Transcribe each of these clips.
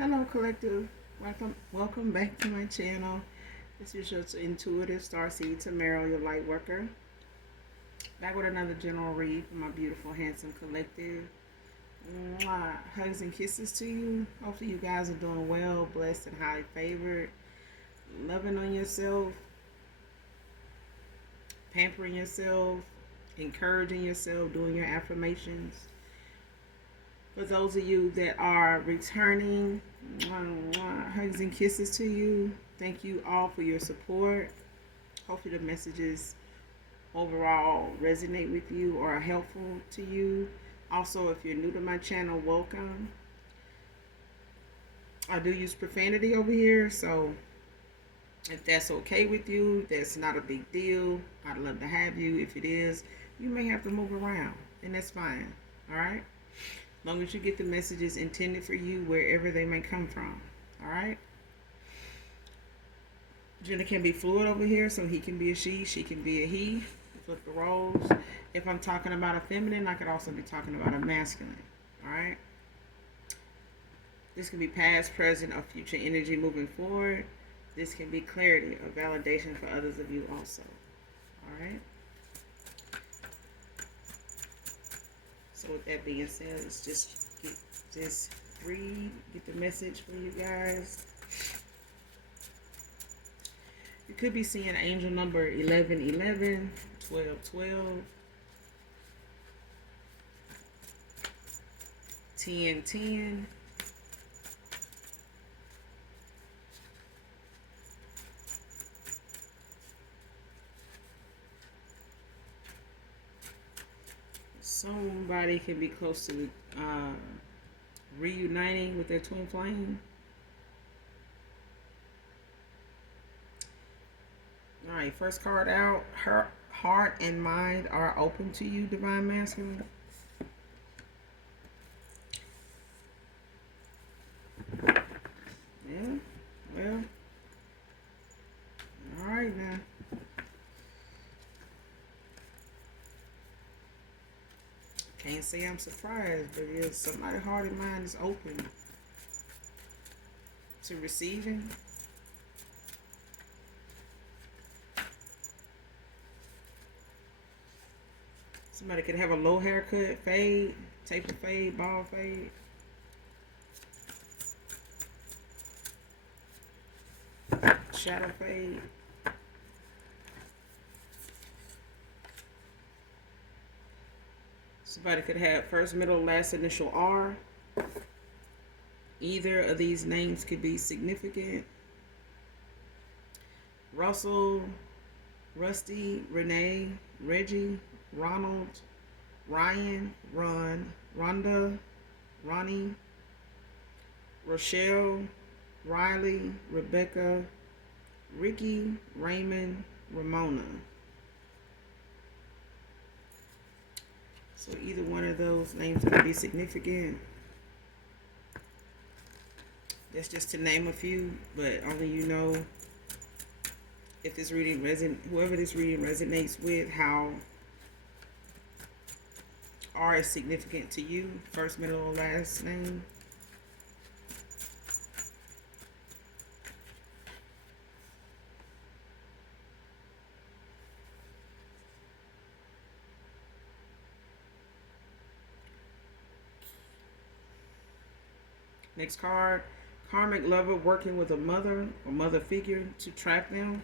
Hello, collective. Welcome back to my channel. This is your intuitive starseed Tamara, your light worker. Back with another general read for my beautiful, handsome collective. Mwah. Hugs and kisses to you. Hopefully, you guys are doing well, blessed, and highly favored. Loving on yourself, pampering yourself, encouraging yourself, doing your affirmations. For those of you that are returning, hugs and kisses to you. Thank you all for your support. Hopefully the messages overall resonate with you or are helpful to you. Also, if you're new to my channel, welcome. I do use profanity over here, so if that's okay with you, that's not a big deal. I'd love to have you. If it is, you may have to move around, and that's fine. All right? As long as you get the messages intended for you wherever they may come from. All right? Gender can be fluid over here, so he can be a she can be a he. Flip the roles. If I'm talking about a feminine, I could also be talking about a masculine. All right? This can be past, present, or future energy moving forward. This can be clarity or validation for others of you also. All right? So with that being said, let's just read, get the message for you guys. You could be seeing angel number 1111, 1212, 1010, somebody can be close to reuniting with their twin flame. All right, first card out. Her heart and mind are open to you, divine masculine. Yeah, well, all right now. Can't say I'm surprised, but yeah, somebody's heart and mind is open to receiving. Somebody could have a low haircut, fade, taper fade, bald fade. Shadow fade. Somebody could have first, middle, last initial R. Either of these names could be significant. Russell, Rusty, Renee, Reggie, Ronald, Ryan, Ron, Rhonda, Ronnie, Rochelle, Riley, Rebecca, Ricky, Raymond, Ramona. So either one of those names could be significant. That's just to name a few, but only you know if this reading whoever this reading resonates with, how R is significant to you, first, middle, or last name. Next card, karmic lover working with a mother or mother figure to trap them.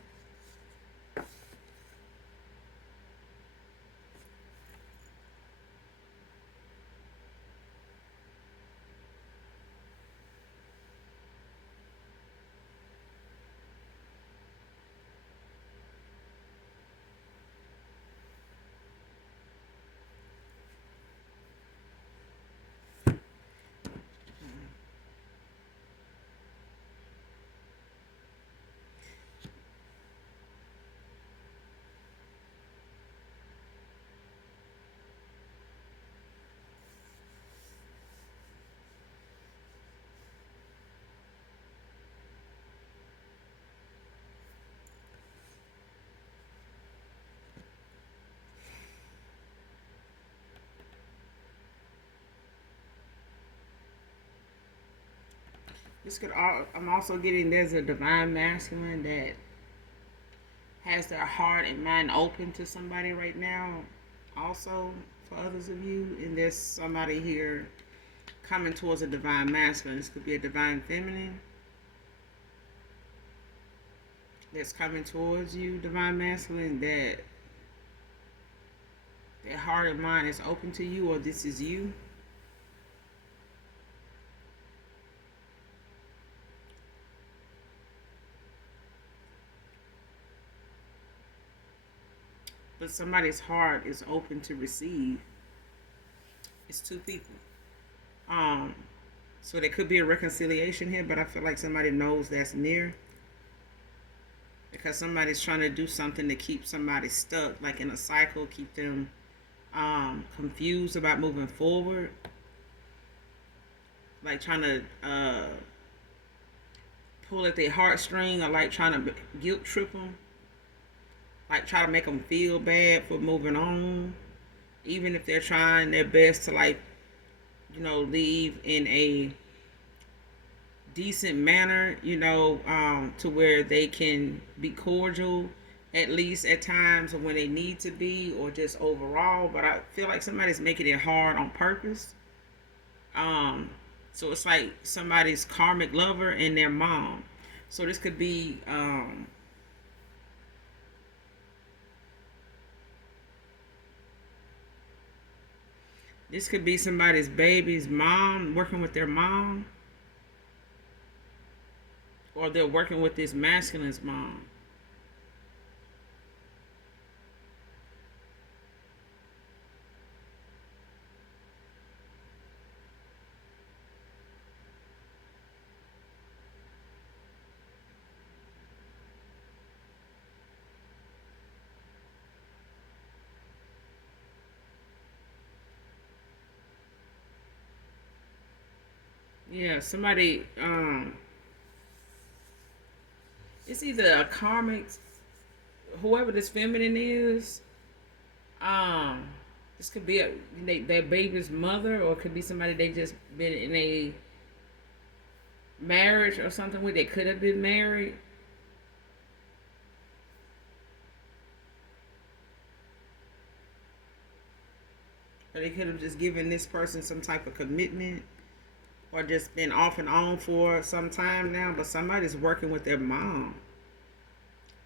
I'm also getting there's a divine masculine that has their heart and mind open to somebody right now. Also, for others of you, and there's somebody here coming towards a divine masculine. This could be a divine feminine that's coming towards you, divine masculine, that their heart and mind is open to you, or this is you. But somebody's heart is open to receive. It's two people. Um, so there could be a reconciliation here, but I feel like somebody knows that's near because somebody's trying to do something to keep somebody stuck, like in a cycle, keep them confused about moving forward, like trying to pull at their heartstring, or like trying to guilt trip them, like try to make them feel bad for moving on, even if they're trying their best to, like, leave in a decent manner, to where they can be cordial, at least at times when they need to be, or just overall. But I feel like somebody's making it hard on purpose. So it's like somebody's karmic lover and their mom. So this could be somebody's baby's mom working with their mom, or they're working with this masculine's mom. Yeah, somebody, it's either a karmic, whoever this feminine is, um, this could be their baby's mother, or it could be somebody they just been in a marriage or something with. They could have been married. Or they could have just given this person some type of commitment, or just been off and on for some time now. But somebody's working with their mom.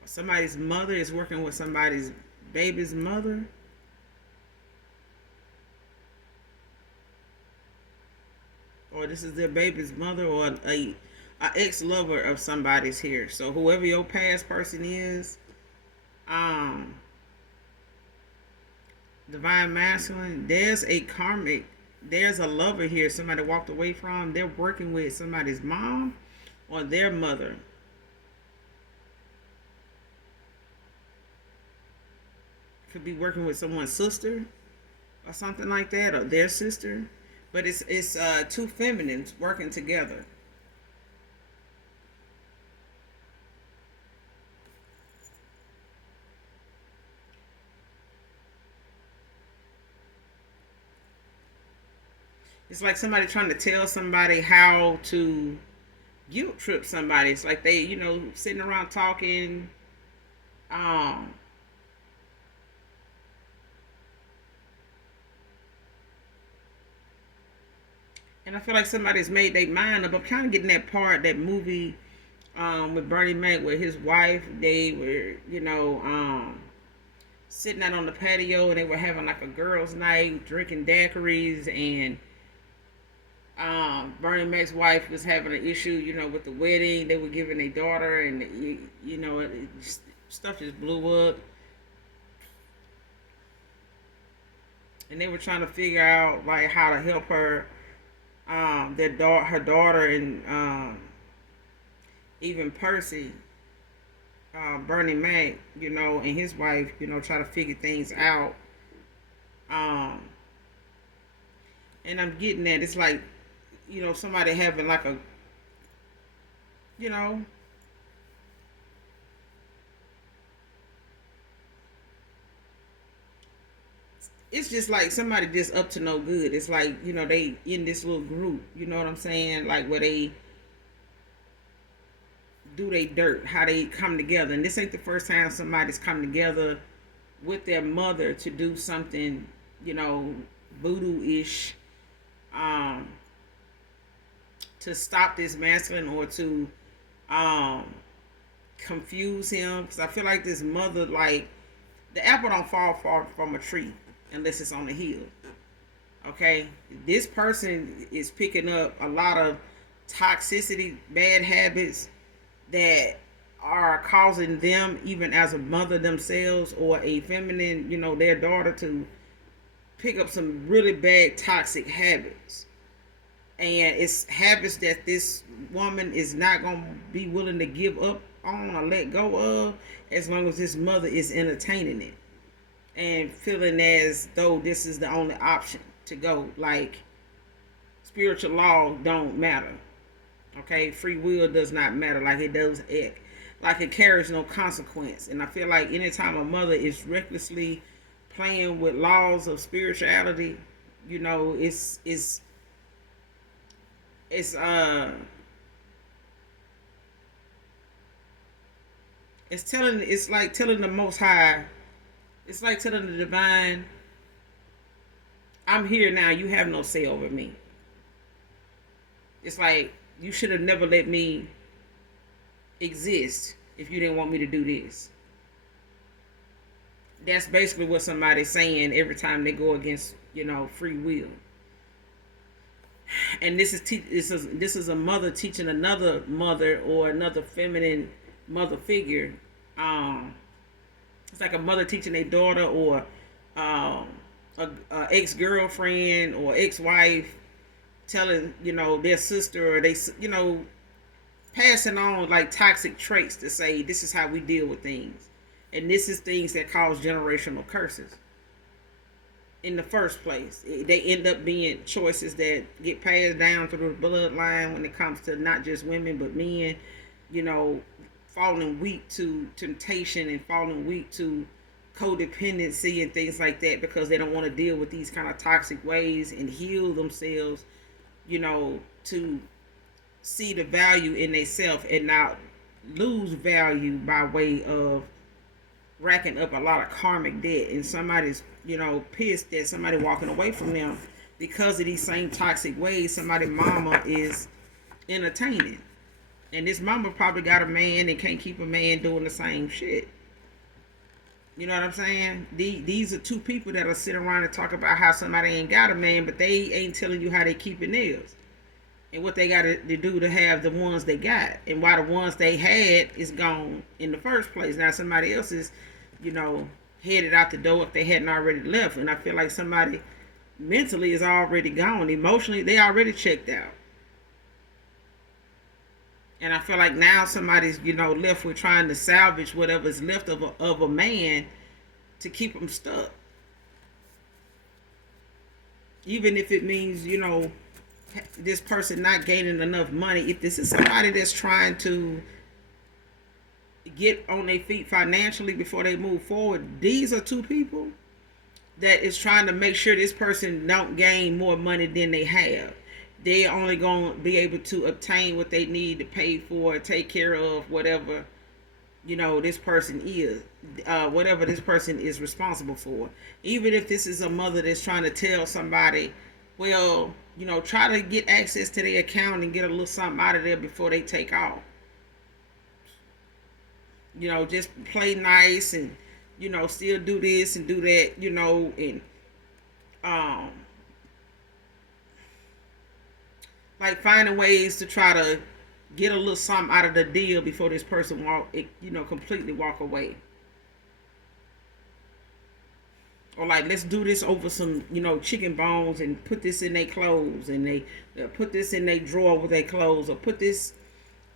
Somebody's mother is working with somebody's baby's mother. Or this is their baby's mother, or a ex-lover of somebody's here. So whoever your past person is, um, divine masculine, there's a karmic, there's a lover here somebody walked away from. They're working with somebody's mom or their mother. Could be working with someone's sister or something like that, or their sister. But it's two feminines working together. It's like somebody trying to tell somebody how to guilt trip somebody. It's like they, sitting around talking. Um, and I feel like somebody's made their mind up. I'm kind of getting that part, that movie with Bernie Mac, where his wife, they were, sitting out on the patio, and they were having like a girls' night, drinking daiquiris, and Bernie Mac's wife was having an issue, with the wedding. They were giving a daughter, and stuff just blew up, and they were trying to figure out like how to help her, her daughter, and even Percy, Bernie Mac, and his wife, try to figure things out. Um, and I'm getting that it's like, somebody having like a, you know, it's just like somebody just up to no good. It's like, they in this little group, you know what I'm saying? Like where they do they dirt, how they come together. And this ain't the first time somebody's come together with their mother to do something, voodoo-ish, um, to stop this masculine or to um, confuse him. Because I feel like this mother, like, the apple don't fall far from a tree unless it's on a hill. Okay? This person is picking up a lot of toxicity, bad habits that are causing them, even as a mother themselves or a feminine, their daughter, to pick up some really bad toxic habits. And it's habits that this woman is not going to be willing to give up on or let go of, as long as this mother is entertaining it and feeling as though this is the only option to go. Like, spiritual law don't matter. Okay, free will does not matter like it does it. Like, it carries no consequence. And I feel like anytime a mother is recklessly playing with laws of spirituality, it's it's like telling the Most High, it's like telling the divine, I'm here now, you have no say over me. It's like, you should have never let me exist if you didn't want me to do this. That's basically what somebody's saying every time they go against, free will. And this is a mother teaching another mother or another feminine mother figure. It's like a mother teaching a daughter or a ex-girlfriend or ex-wife, telling their sister, or they passing on like toxic traits to say, this is how we deal with things, and this is things that cause generational curses in the first place. They end up being choices that get passed down through the bloodline when it comes to not just women but men, falling weak to temptation and falling weak to codependency and things like that, because they don't want to deal with these kind of toxic ways and heal themselves, to see the value in themselves and not lose value by way of racking up a lot of karmic debt. And somebody's, pissed that somebody walking away from them because of these same toxic ways somebody mama is entertaining. And this mama probably got a man and can't keep a man doing the same shit. You know what I'm saying? These are two people that are sitting around and talk about how somebody ain't got a man, but they ain't telling you how they keeping theirs and what they got to do to have the ones they got, and why the ones they had is gone in the first place. Now somebody else is, headed out the door if they hadn't already left. And I feel like somebody mentally is already gone. Emotionally, they already checked out. And I feel like now somebody's, left with trying to salvage whatever's left of a man to keep them stuck. Even if it means, this person not gaining enough money. If this is somebody that's trying to get on their feet financially before they move forward, these are two people that is trying to make sure this person don't gain more money than they have. They only going to be able to obtain what they need to pay for, take care of whatever, this person is, whatever this person is responsible for. Even if this is a mother that's trying to tell somebody, well, try to get access to their account and get a little something out of there before they take off. Just play nice and, still do this and do that, and, like finding ways to try to get a little something out of the deal before this person completely walk away. Or like, let's do this over some, chicken bones and put this in their clothes, and they put this in their drawer with their clothes, or put this,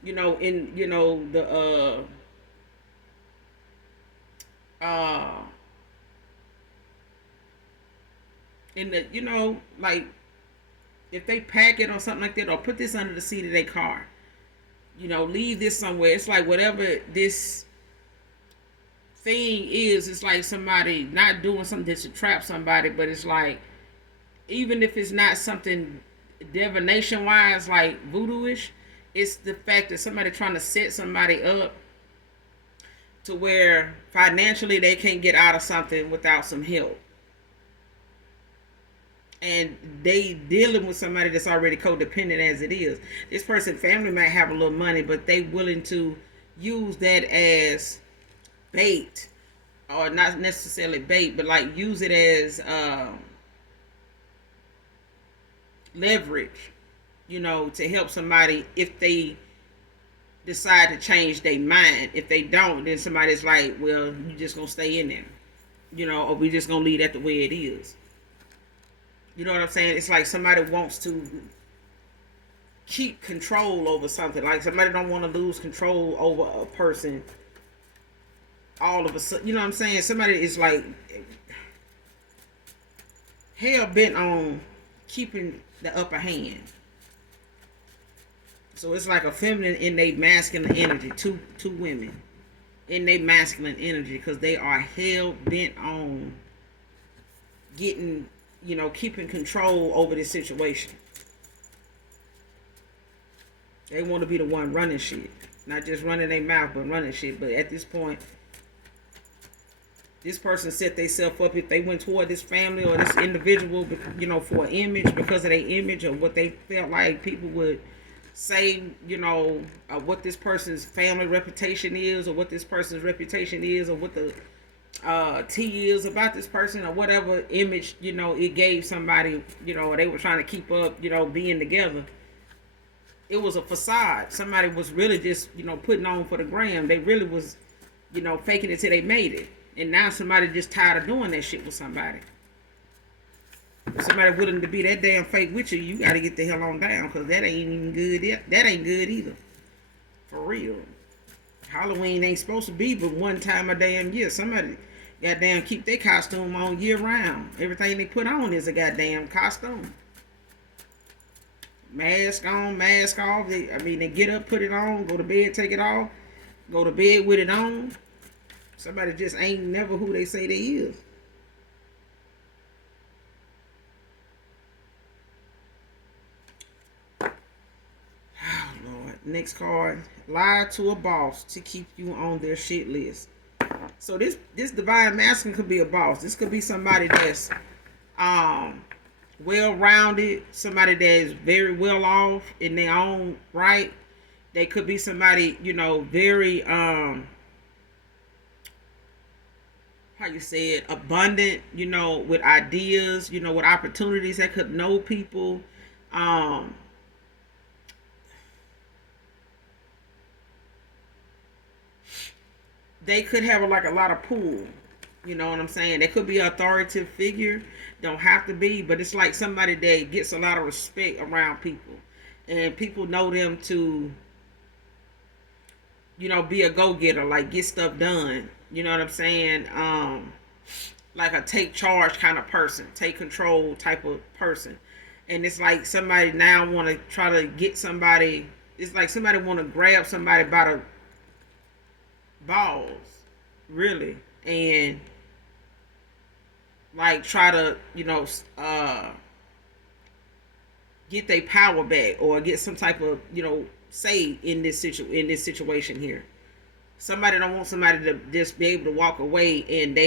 in, the, in the, like, if they pack it or something like that, or put this under the seat of their car, leave this somewhere. It's like whatever this thing is, it's like somebody not doing something to trap somebody, but it's like, even if it's not something divination wise like voodoo-ish, It's the fact that somebody trying to set somebody up to where financially they can't get out of something without some help. And they dealing with somebody that's already codependent as it is. This person family might have a little money, but they willing to use that as bait, or not necessarily bait, but like use it as leverage, to help somebody if they decide to change their mind. If they don't, then somebody's like, well, you just gonna stay in there, or we just gonna leave that the way it is. You know what I'm saying? It's like somebody wants to keep control over something. Like somebody don't want to lose control over a person all of a sudden. You know what I'm saying? Somebody is like hell bent on keeping the upper hand. So it's like a feminine in their masculine energy. Two women in their masculine energy, because they are hell bent on getting, keeping control over this situation. They want to be the one running shit. Not just running their mouth, but running shit. But at this point, this person set themselves up. If they went toward this family or this individual, for an image, because of their image, or what they felt like people would say, what this person's family reputation is, or what this person's reputation is, or what the T is about this person, or whatever image, it gave somebody, or they were trying to keep up, being together. It was a facade. Somebody was really just, putting on for the gram. They really was, faking it till they made it. And now somebody just tired of doing that shit with somebody. If somebody willing to be that damn fake with you, you got to get the hell on down, because that ain't even good. That ain't good either. For real. Halloween ain't supposed to be but one time a damn year. Somebody goddamn keep their costume on year round. Everything they put on is a goddamn costume. Mask on, mask off. They get up, put it on, go to bed, take it off, go to bed with it on. Somebody just ain't never who they say they is. Oh, Lord. Next card. Lie to a boss to keep you on their shit list. So this divine masculine could be a boss. This could be somebody that's well-rounded, somebody that is very well off in their own right. They could be somebody, very how you say it, abundant, with ideas, with opportunities. That could know people. They could have a lot of pull. You know what I'm saying? They could be an authoritative figure. Don't have to be, but it's like somebody that gets a lot of respect around people. And people know them to, be a go-getter, like get stuff done. You know what I'm saying? Like a take charge kind of person, take control type of person. And it's like somebody now want to try to get somebody. It's like somebody want to grab somebody by the balls, really, and like try to, get their power back, or get some type of, say in this situation here. Somebody don't want somebody to just be able to walk away, and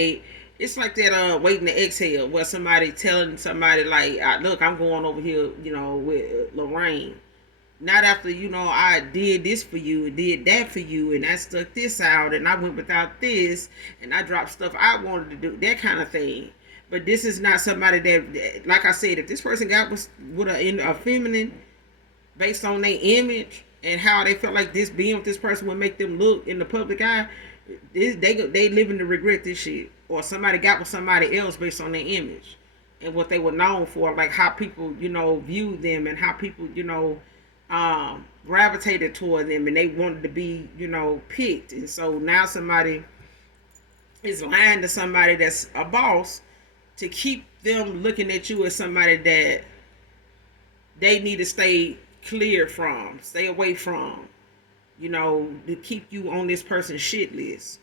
it's like that waiting to exhale, where somebody telling somebody like, look, I'm going over here, with Lorraine. Not after, I did this for you and did that for you, and I stuck this out, and I went without this, and I dropped stuff I wanted to do, that kind of thing. But this is not somebody that, like I said, if this person got with a feminine, based on their image and how they felt like this being with this person would make them look in the public eye, they living to regret this shit. Or somebody got with somebody else based on their image and what they were known for, like how people, viewed them, and how people, gravitated toward them, and they wanted to be, picked. And so now somebody is lying to somebody that's a boss to keep them looking at you as somebody that they need to stay clear from, stay away from, to keep you on this person's shit list.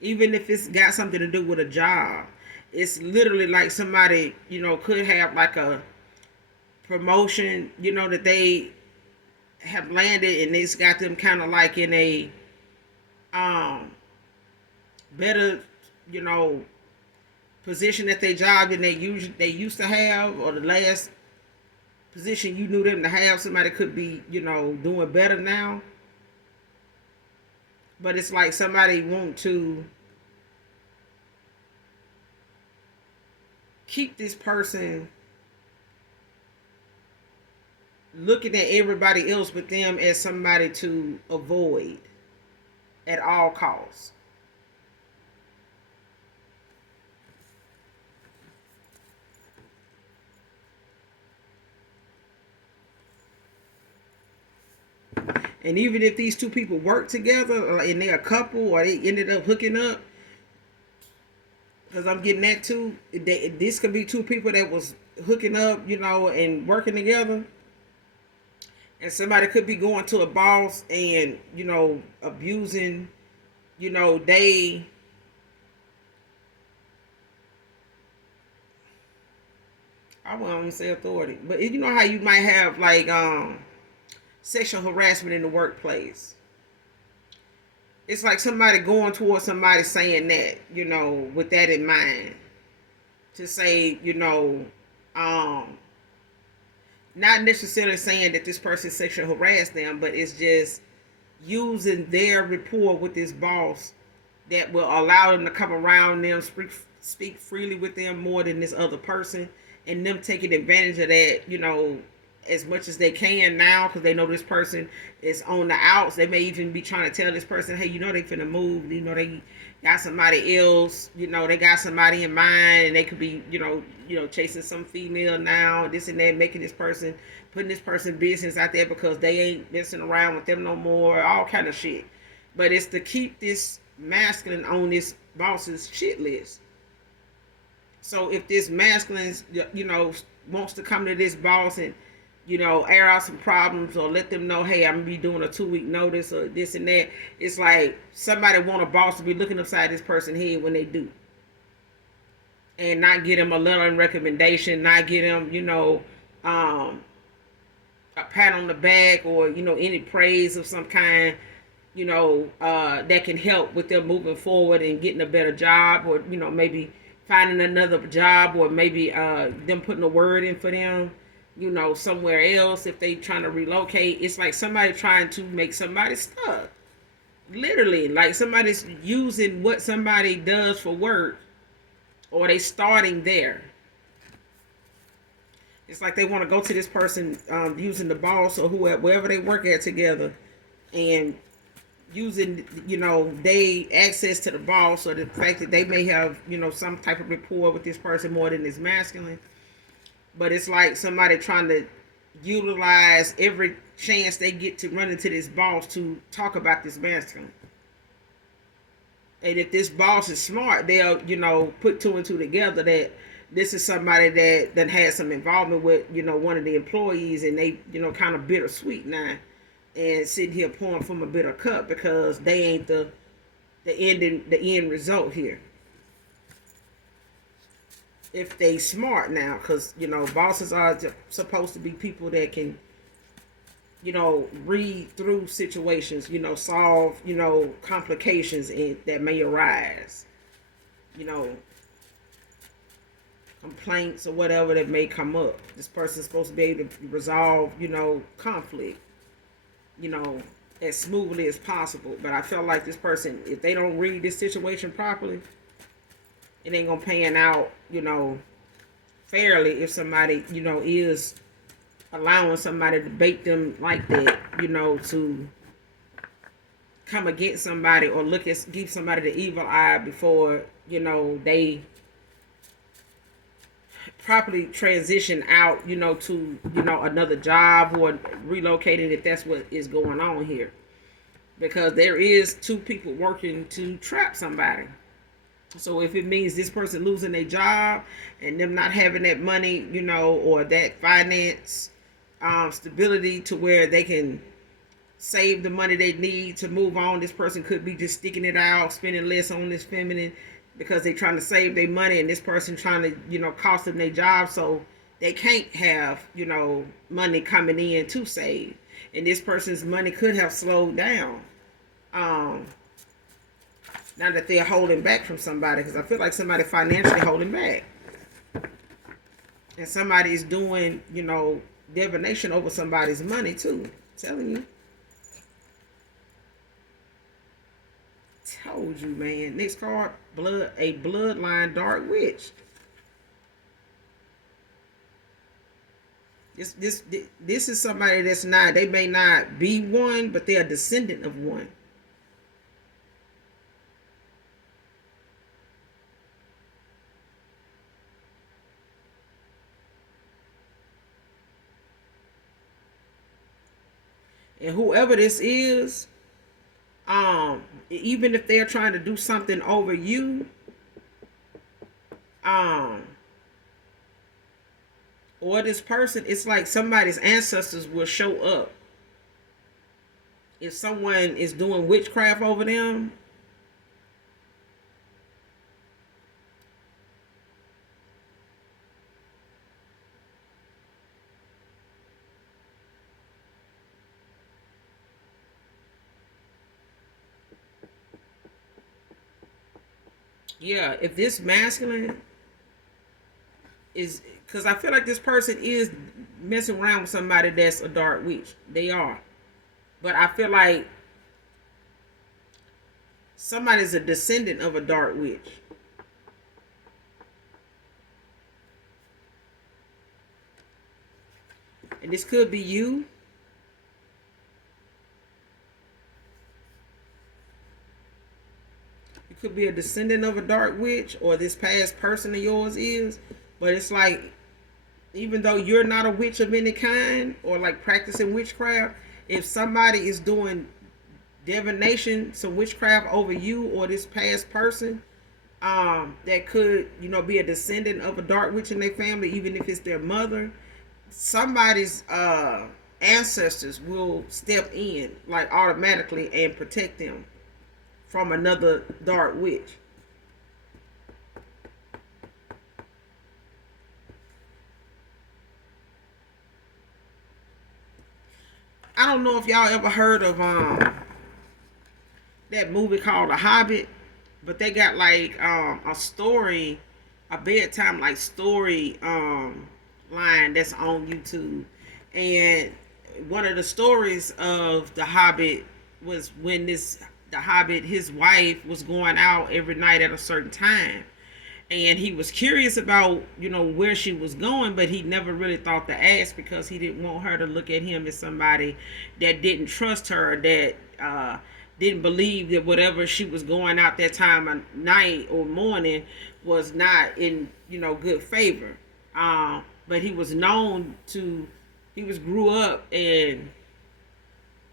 Even if it's got something to do with a job. It's literally like somebody, could have like a promotion, that they have landed, and it's got them kind of like in a um better, you know, position at their job than they used to have, or the last position you knew them to have. Somebody could be, you know, doing better now, but it's like somebody want to keep this person looking at everybody else but them as somebody to avoid at all costs. And even if these two people work together and they're a couple or they ended up hooking up, because I'm getting that too, this could be two people that was hooking up, you know, and working together. And somebody could be going to a boss and, you know, abusing, you know, I won't even say authority, but you know how you might have like sexual harassment in the workplace. It's like somebody going towards somebody saying that, you know, with that in mind, to say, you know, um, not necessarily saying that this person sexually harassed them, but it's just using their rapport with this boss that will allow them to come around them, speak freely with them more than this other person, and them taking advantage of that, you know, as much as they can now, because they know this person is on the outs. They may even be trying to tell this person, hey, you know, they finna move, you know, they got somebody else, you know, they got somebody in mind, and they could be, you know, chasing some female now, this and that, making this person, putting this person business out there because they ain't messing around with them no more, all kind of shit. But it's to keep this masculine on this boss's shit list. So if this masculine, you know, wants to come to this boss and, you know, air out some problems or let them know, hey, I'm gonna be doing a 2-week notice or this and that, it's like somebody want a boss to be looking upside this person's head when they do, and not get them a letter of recommendation, not get them, you know, a pat on the back or, you know, any praise of some kind, you know, that can help with them moving forward and getting a better job, or, you know, maybe finding another job, or maybe them putting a word in for them, you know, somewhere else if they trying to relocate. It's like somebody trying to make somebody stuck. Literally, like somebody's using what somebody does for work, or they starting there. It's like they want to go to this person, using the boss or whoever, wherever they work at together, and using, you know, they access to the boss, or the fact that they may have, you know, some type of rapport with this person more than this masculine. But it's like somebody trying to utilize every chance they get to run into this boss to talk about this masculine. And if this boss is smart, they'll, you know, put two and two together that this is somebody that had some involvement with, you know, one of the employees, and they, you know, kind of bittersweet now, and sitting here pouring from a bitter cup because they ain't the end result here. If they smart now, because, you know, bosses are supposed to be people that can, you know, read through situations, you know, solve, you know, complications that may arise, you know, complaints or whatever that may come up. This person's supposed to be able to resolve, you know, conflict, you know, as smoothly as possible. But I feel like this person, if they don't read this situation properly, it ain't gonna pan out, you know, fairly if somebody, you know, is allowing somebody to bait them like that, you know, to come against somebody or give somebody the evil eye before, you know, they properly transition out, you know, to, you know, another job or relocating, if that's what is going on here. Because there is two people working to trap somebody. So if it means this person losing their job and them not having that money, you know, or that finance stability to where they can save the money they need to move on, this person could be just sticking it out, spending less on this feminine because they're trying to save their money, and this person trying to, you know, cost them their job, so they can't have, you know, money coming in to save. And this person's money could have slowed down. Now that they're holding back from somebody, because I feel like somebody financially holding back. And somebody is doing, divination over somebody's money too. I'm telling you. Told you, man. Next card, a bloodline dark witch. This is somebody that's not, they may not be one, but they're a descendant of one. And whoever this is, even if they're trying to do something over you, or this person, it's like somebody's ancestors will show up. If someone is doing witchcraft over them, yeah, if this masculine is, because I feel like this person is messing around with somebody that's a dark witch. They are. But I feel like somebody's a descendant of a dark witch. And this could be you. You could be a descendant of a dark witch, or this past person of yours is. But it's like, even though you're not a witch of any kind, or like practicing witchcraft, if somebody is doing divination, some witchcraft over you or this past person, that could, be a descendant of a dark witch in their family, even if it's their mother, somebody's ancestors will step in like automatically and protect them from another dark witch. I don't know if y'all ever heard of that movie called The Hobbit, but they got like a story, a bedtime like story line that's on YouTube. And one of the stories of The Hobbit was when the Hobbit, his wife was going out every night at a certain time. And he was curious about, where she was going, but he never really thought to ask because he didn't want her to look at him as somebody that didn't trust her, that didn't believe that whatever she was going out that time of night or morning was not in, good favor. But he was known to, he was grew up and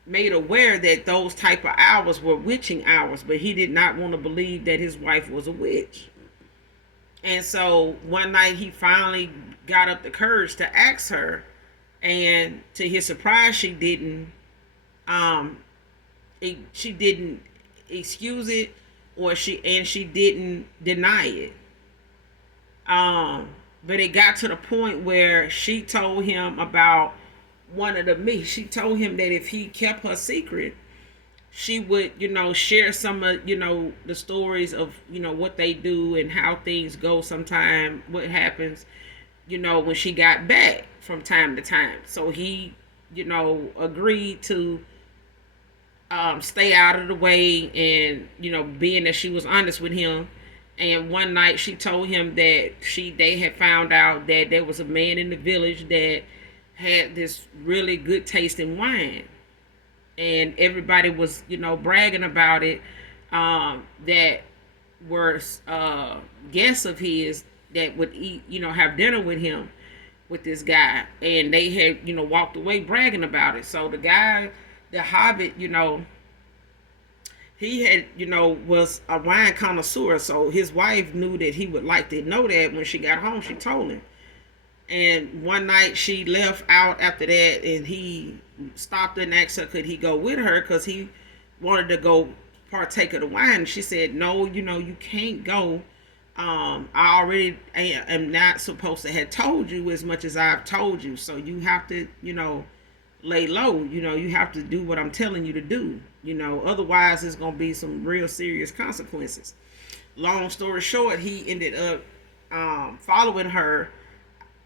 made aware that those type of hours were witching hours, but he did not want to believe that his wife was a witch. And so one night he finally got up the courage to ask her, and to his surprise, she didn't excuse it, or she didn't deny it. But it got to the point where she told him about one of the myths. She told him that if he kept her secret, she would, share some of, the stories of, what they do and how things go sometime, what happens, when she got back from time to time. So he, agreed to stay out of the way, and, being that she was honest with him. And one night she told him that they had found out that there was a man in the village that had this really good tasting wine. And everybody was, bragging about it, that were guests of his that would eat, have dinner with him, with this guy. And they had, walked away bragging about it. So the guy, the Hobbit, he had, was a wine connoisseur. So his wife knew that he would like to know that. When she got home, she told him. And one night she left out after that, and he stopped and asked her, could he go with her, because he wanted to go partake of the wine. And she said, no, you can't go. I already am not supposed to have told you as much as I've told you. So you have to, lay low. You know, you have to do what I'm telling you to do. You know, otherwise it's gonna be some real serious consequences. Long story short, he ended up following her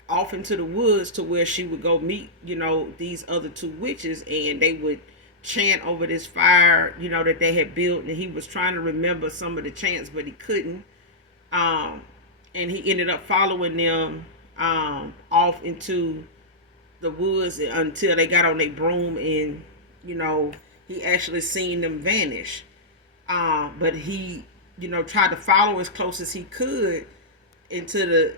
off into the woods to where she would go meet, you know, these other two witches, and they would chant over this fire, you know, that they had built, and he was trying to remember some of the chants, but he couldn't. And he ended up following them off into the woods until they got on their broom, and you know, he actually seen them vanish. But he, you know, tried to follow as close as he could into the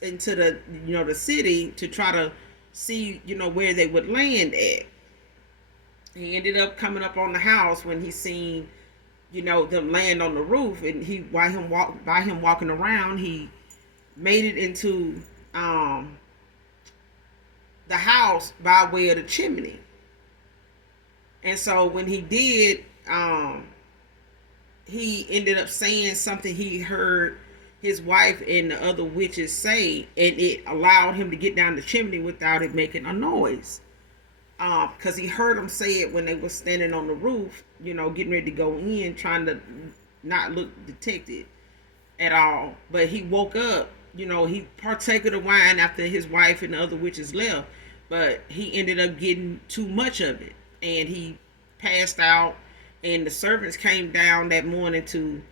you know, the city to try to see, you know, where they would land at. He ended up coming up on the house when he seen, you know, them land on the roof, and he by him walking around, he made it into the house by way of the chimney. And so when he did, he ended up saying something he heard his wife and the other witches say, and it allowed him to get down the chimney without it making a noise. Because he heard them say it when they were standing on the roof, you know, getting ready to go in, trying to not look detected at all. But he woke up, you know, he partook of the wine after his wife and the other witches left, but he ended up getting too much of it, and he passed out. And the servants came down that morning to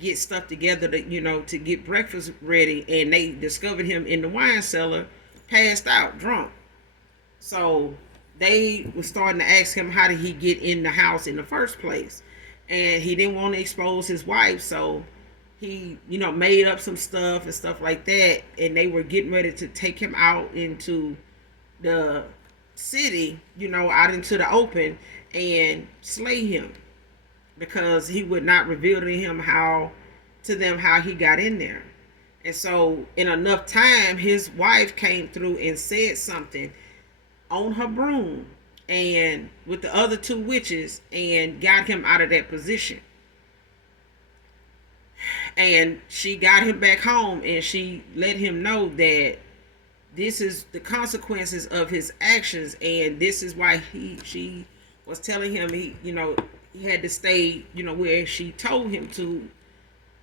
get stuff together to, you know, to get breakfast ready, and they discovered him in the wine cellar, passed out, drunk. So they were starting to ask him, how did he get in the house in the first place? And he didn't want to expose his wife, so he, you know, made up some stuff and stuff like that, and they were getting ready to take him out into the city, you know, out into the open, and slay him, because he would not reveal to them how he got in there. And so in enough time, his wife came through and said something on her broom and with the other two witches, and got him out of that position. And she got him back home, and she let him know that this is the consequences of his actions, and this is why she was telling him he, you know, he had to stay, you know, where she told him to,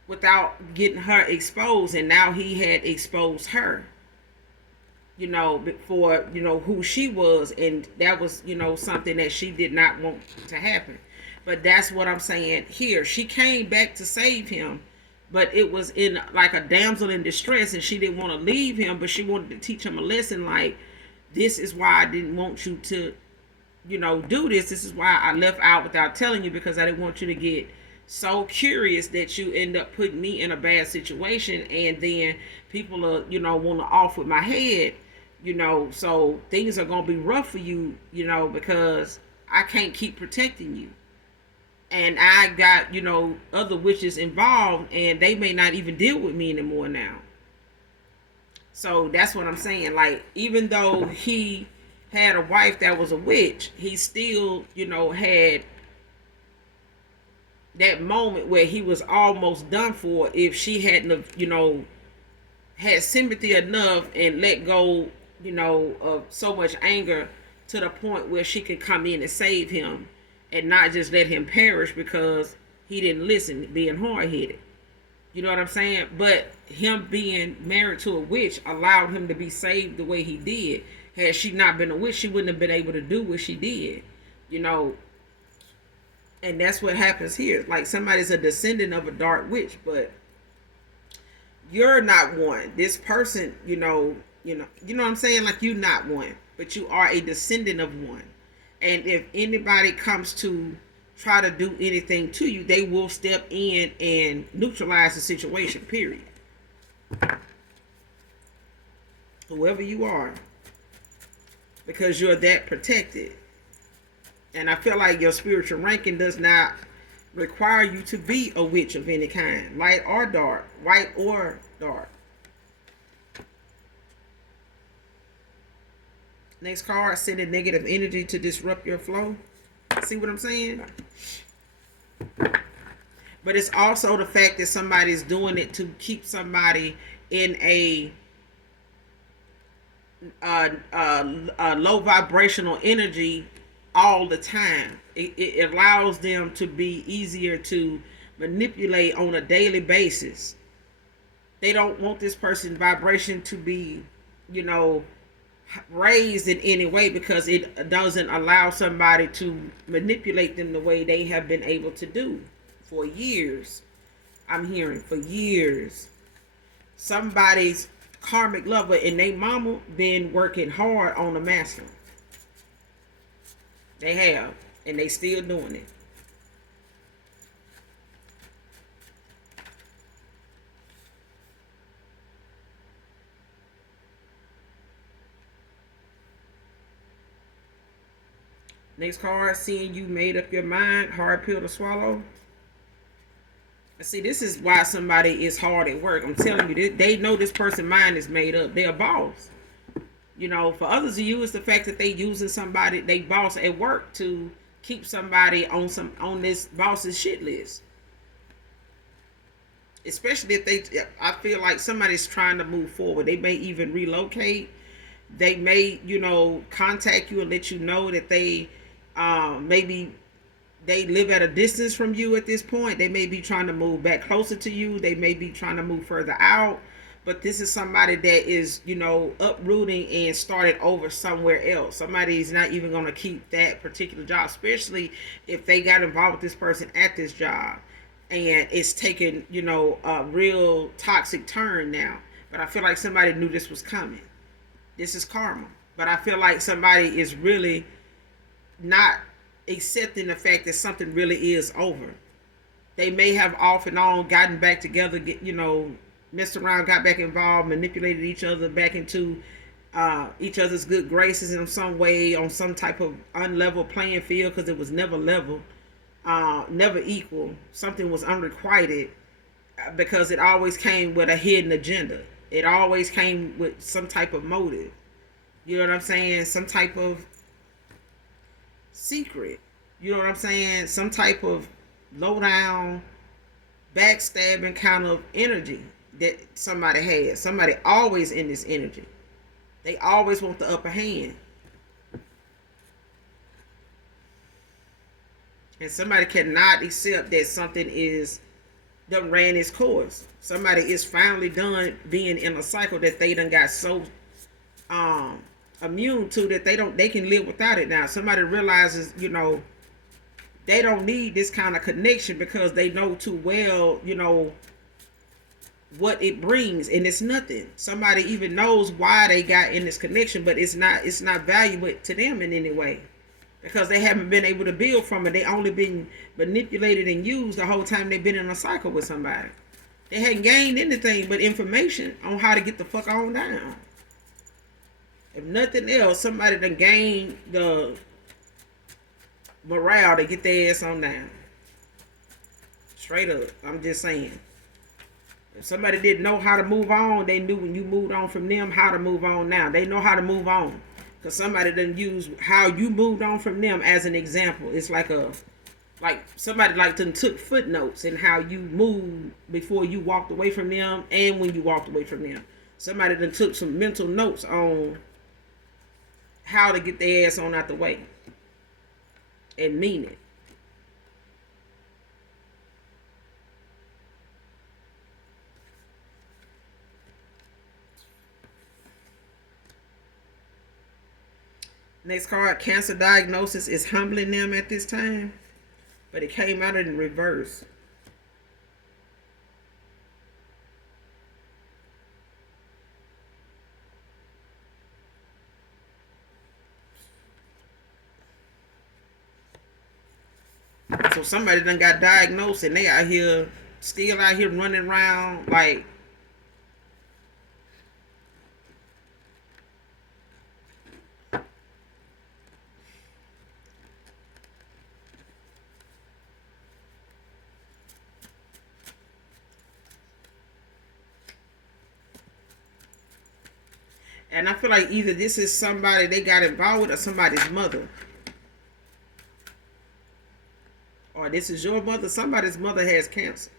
without getting her exposed. And now he had exposed her, you know, for, you know, who she was, and that was, you know, something that she did not want to happen. But that's what I'm saying here. She came back to save him, but it was in like a damsel in distress, and she didn't want to leave him, but she wanted to teach him a lesson, like, this is why I didn't want you to, you know, do this. This is why I left out without telling you, because I didn't want you to get so curious that you end up putting me in a bad situation, and then people are, you know, want to off with my head, you know, so things are going to be rough for you, you know, because I can't keep protecting you. And I got, you know, other witches involved, and they may not even deal with me anymore now. So that's what I'm saying. Like, even though he had a wife that was a witch, he still, you know, had that moment where he was almost done for if she hadn't, you know, had sympathy enough and let go, you know, of so much anger to the point where she could come in and save him, and not just let him perish because he didn't listen, being hard-headed. You know what I'm saying? But him being married to a witch allowed him to be saved the way he did. Had she not been a witch, she wouldn't have been able to do what she did, you know. And that's what happens here. Like, somebody's a descendant of a dark witch, but you're not one. This person, you know what I'm saying? Like, you're not one, but you are a descendant of one. And if anybody comes to try to do anything to you, they will step in and neutralize the situation, period. Whoever you are, because you're that protected. And I feel like your spiritual ranking does not require you to be a witch of any kind, light or dark, white or dark. Next card, sending negative energy to disrupt your flow. See what I'm saying? But it's also the fact that somebody's doing it to keep somebody in a low vibrational energy all the time. It allows them to be easier to manipulate on a daily basis. They don't want this person's vibration to be, you know, raised in any way, because it doesn't allow somebody to manipulate them the way they have been able to do for years. I'm hearing for years. Somebody's karmic lover and they mama been working hard on the master. They have, and they still doing it. Next card, seeing you made up your mind, hard pill to swallow. See, this is why somebody is hard at work. I'm telling you, they know this person's mind is made up. They're a boss. You know, for others of you, it's the fact that they using somebody, they boss at work, to keep somebody on this boss's shit list. Especially if I feel like somebody's trying to move forward. They may even relocate. They may, you know, contact you and let you know that they maybe they live at a distance from you at this point. They may be trying to move back closer to you. They may be trying to move further out. But this is somebody that is, you know, uprooting and started over somewhere else. Somebody's not even going to keep that particular job, especially if they got involved with this person at this job. And it's taken, you know, a real toxic turn now. But I feel like somebody knew this was coming. This is karma. But I feel like somebody is really not accepting the fact that something really is over. They may have off and on gotten back together, you know, messed around, got back involved, manipulated each other back into each other's good graces in some way, on some type of unlevel playing field, because it was never level, never equal. Something was unrequited, because it always came with a hidden agenda. It always came with some type of motive. You know what I'm saying? Some type of secret. You know what I'm saying? Some type of low down, backstabbing kind of energy that somebody has. Somebody always in this energy. They always want the upper hand. And somebody cannot accept that something is done ran its course. Somebody is finally done being in a cycle that they done got so immune to that they can live without it now. Somebody realizes, you know, they don't need this kind of connection, because they know too well, you know, what it brings, and it's nothing. Somebody even knows why they got in this connection, but it's not valuable to them in any way, because they haven't been able to build from it. They only been manipulated and used the whole time they've been in a cycle with somebody. They hadn't gained anything but information on how to get the fuck on down. If nothing else, somebody done gained the morale to get their ass on down. Straight up. I'm just saying. If somebody didn't know how to move on, they knew when you moved on from them how to move on now. They know how to move on, because somebody didn't use how you moved on from them as an example. It's like somebody took footnotes in how you moved before you walked away from them and when you walked away from them. Somebody done took some mental notes on how to get their ass on out the way and mean it. Next card, cancer diagnosis is humbling them at this time, but it came out in reverse. So somebody done got diagnosed and they out here, still out here running around like, and I feel like either this is somebody they got involved with or somebody's mother. Or this is your mother. Somebody's mother has cancer.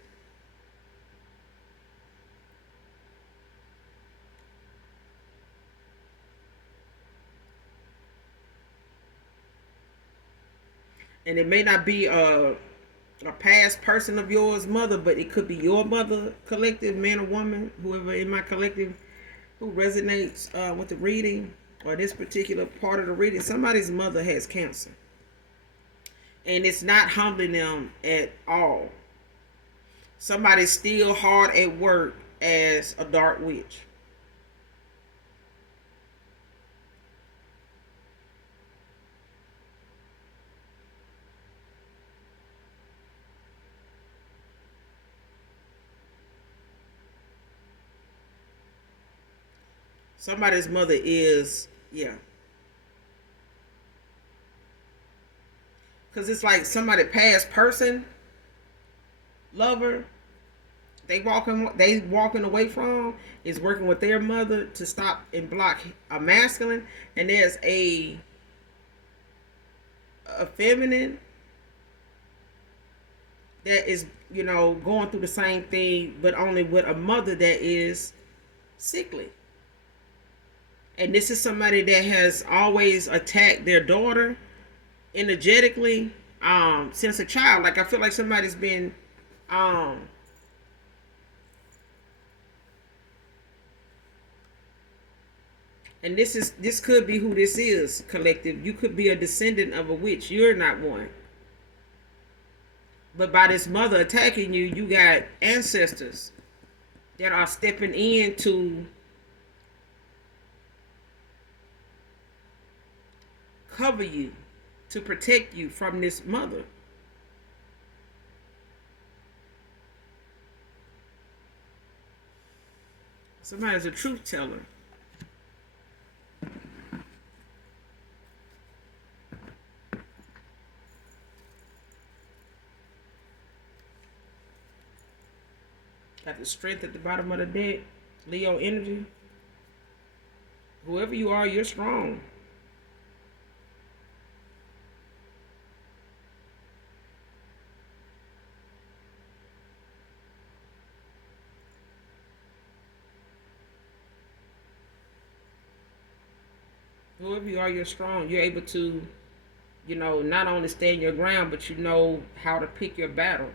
And it may not be a past person of yours mother, but it could be your mother, collective, man or woman, whoever in my collective who resonates with the reading or this particular part of the reading. Somebody's mother has cancer, and it's not humbling them at all. Somebody's still hard at work as a dark witch. Somebody's mother is, yeah. Because it's like somebody past person, lover, they walking away from is working with their mother to stop and block a masculine, and there's a feminine that is, going through the same thing, but only with a mother that is sickly. And this is somebody that has always attacked their daughter energetically since a child. Like, I feel like somebody's been and this could be who this is, collective. You could be a descendant of a witch. You're not one. But by this mother attacking you, you got ancestors that are stepping in to cover you, to protect you from this mother. Somebody's a truth teller. Got the strength at the bottom of the deck. Leo energy. Whoever you are, you're strong. Whoever you are, you're strong. You're able to, not only stand your ground, but you know how to pick your battles.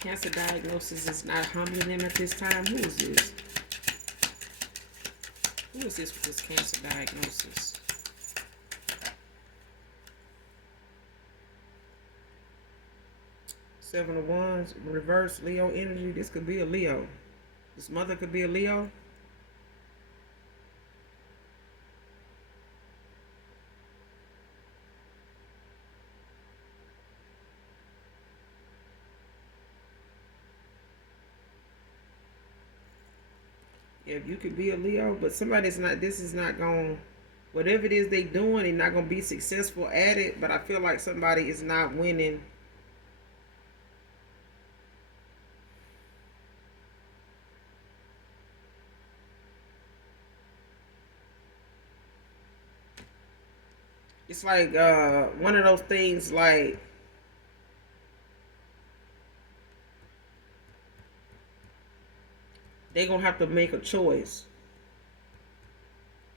Cancer diagnosis is not humbling them at this time. Who is this? Who is this with this cancer diagnosis? Seven of Wands, reverse Leo energy. This could be a Leo. This mother could be a Leo. Yeah, you could be a Leo, but somebody's not, this is not going, whatever it is they doing, they're not going to be successful at it, but I feel like somebody is not winning. It's like one of those things like they're going to have to make a choice.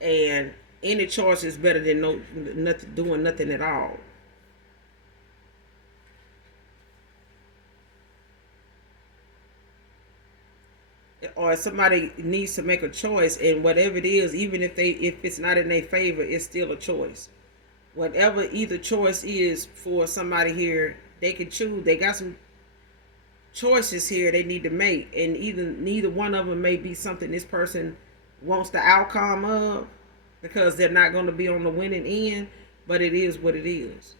And any choice is better than doing nothing at all. Or somebody needs to make a choice, and whatever it is, even if it's not in their favor, it's still a choice. Whatever either choice is for somebody here, they can choose. They got some choices here they need to make, and neither one of them may be something this person wants the outcome of, because they're not going to be on the winning end, but it is what it is.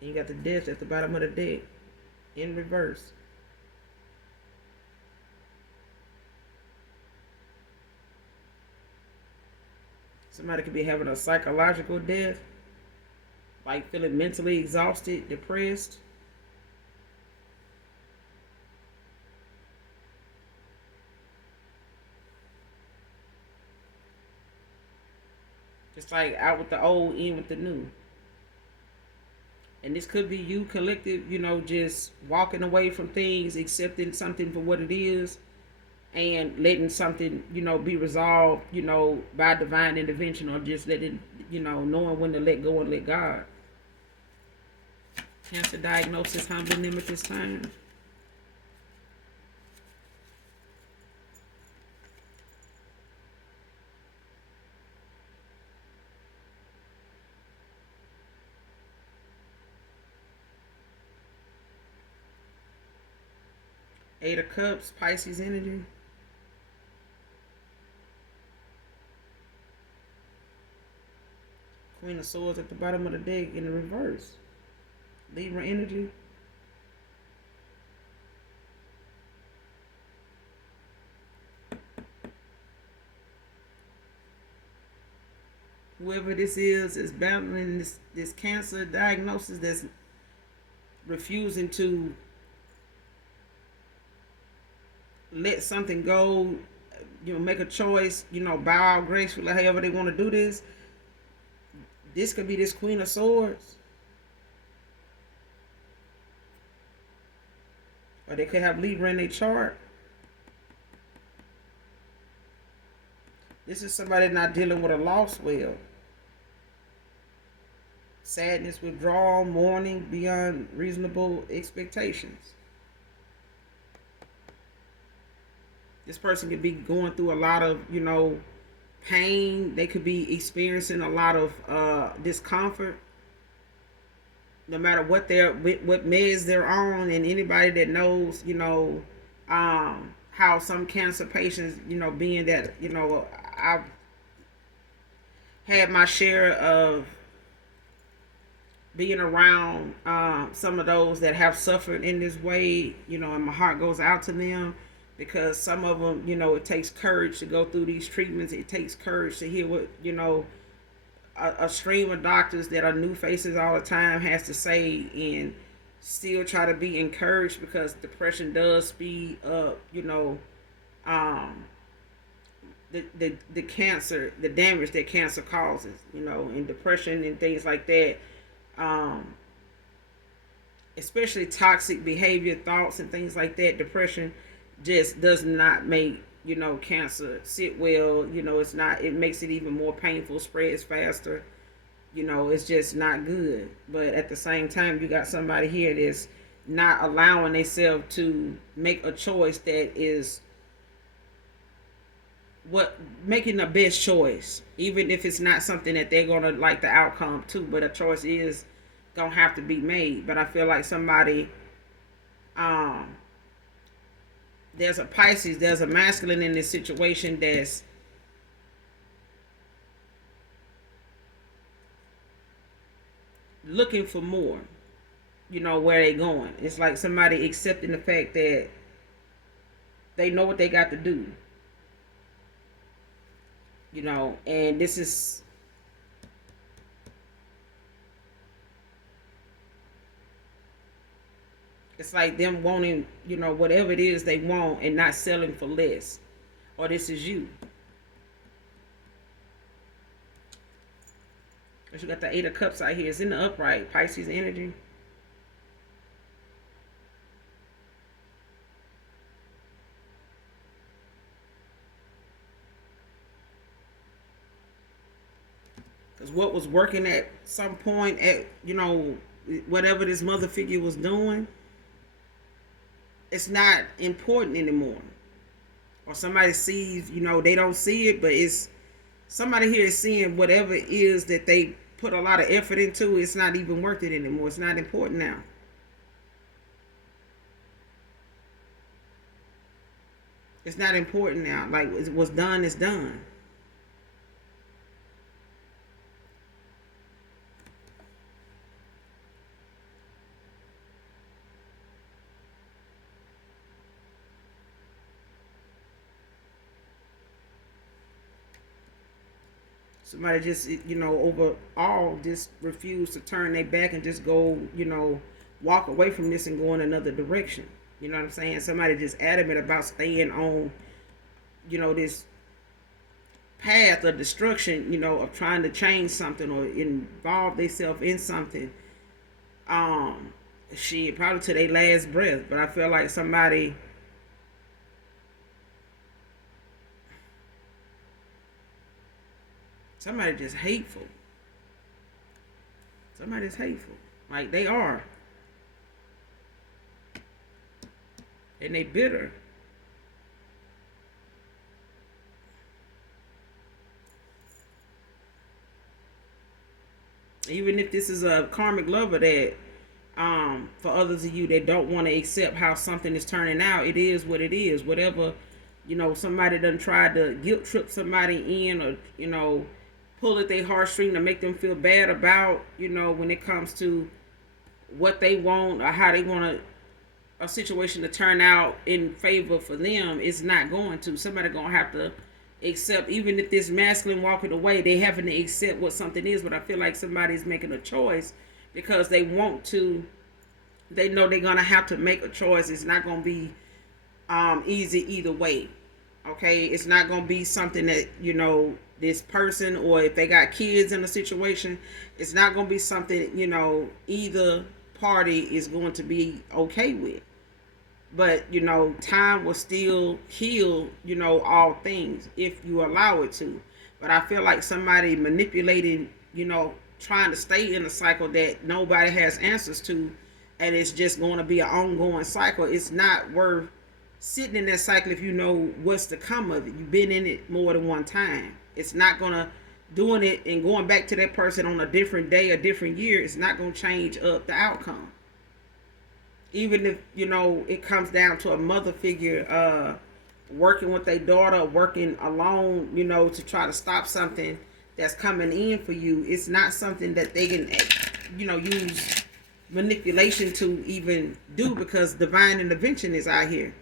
And you got the Death at the bottom of the deck in reverse. Somebody could be having a psychological death, like feeling mentally exhausted, depressed. It's like out with the old, in with the new. And this could be you collective, just walking away from things, accepting something for what it is, and letting something, be resolved, by divine intervention, or just letting, knowing when to let go and let God. Cancer diagnosis, humbling them at this time. Eight of Cups, Pisces energy. Queen of Swords at the bottom of the deck in the reverse. Libra energy. Whoever this is battling this cancer diagnosis, that's refusing to let something go, make a choice, bow out gracefully, however they want to do this. This could be this Queen of Swords. Or they could have Libra in their chart. This is somebody not dealing with a loss well. Sadness, withdrawal, mourning beyond reasonable expectations. This person could be going through a lot of, pain. They could be experiencing a lot of discomfort. No matter what meds they're on, and anybody that knows, how some cancer patients, being that, I've had my share of being around some of those that have suffered in this way, and my heart goes out to them, because some of them, it takes courage to go through these treatments. It takes courage to hear what, a stream of doctors that are new faces all the time has to say, and still try to be encouraged, because depression does speed up, the cancer, the damage that cancer causes, and depression and things like that. Especially toxic behavior, thoughts, and things like that. Depression just does not make, cancer sit well. It's not, it makes it even more painful, spreads faster. It's just not good. But at the same time, you got somebody here that's not allowing themselves to make a choice that is making the best choice, even if it's not something that they're gonna like the outcome to, but a choice is gonna have to be made. But I feel like somebody, there's a Pisces, there's a masculine in this situation that's looking for more, where they going. It's like somebody accepting the fact that they know what they got to do, and this is, it's like them wanting, whatever it is they want, and not selling for less. Or this is you. But you got the Eight of Cups out here. It's in the upright. Pisces energy. Because what was working at some point at, whatever this mother figure was doing, it's not important anymore. Or somebody sees, they don't see it, but it's somebody here is seeing whatever it is that they put a lot of effort into. It's not even worth it anymore. It's not important now. It's not important now. Like, what's done is done. Somebody just, overall just refuse to turn their back and just go, walk away from this and go in another direction. You know what I'm saying? Somebody just adamant about staying on, this path of destruction, of trying to change something or involve themselves in something. Shit, probably to their last breath. But I feel like somebody just hateful. Somebody's hateful. Like they are. And they bitter. Even if this is a karmic lover that for others of you that don't want to accept how something is turning out, it is what it is. Whatever, somebody done tried to guilt trip somebody in, or pull at their heartstring to make them feel bad about, when it comes to what they want or how they want a situation to turn out in favor for them. It's not going to. Somebody gonna have to accept, even if this masculine walking away, they having to accept what something is. But I feel like somebody's making a choice because they want to. They know they're gonna have to make a choice. It's not gonna be easy either way. Okay, it's not gonna be something that this person, or if they got kids in a situation, it's not gonna be something either party is going to be okay with. But time will still heal all things if you allow it to. But I feel like somebody manipulating, trying to stay in a cycle that nobody has answers to, and it's just going to be an ongoing cycle. It's not worth sitting in that cycle if you know what's to come of it. You've been in it more than one time. It's not gonna doing it and going back to that person on a different day, a different year. It's not gonna change up the outcome. Even if it comes down to a mother figure working with their daughter, working alone, to try to stop something that's coming in for you. It's not something that they can use manipulation to even do, because divine intervention is out here.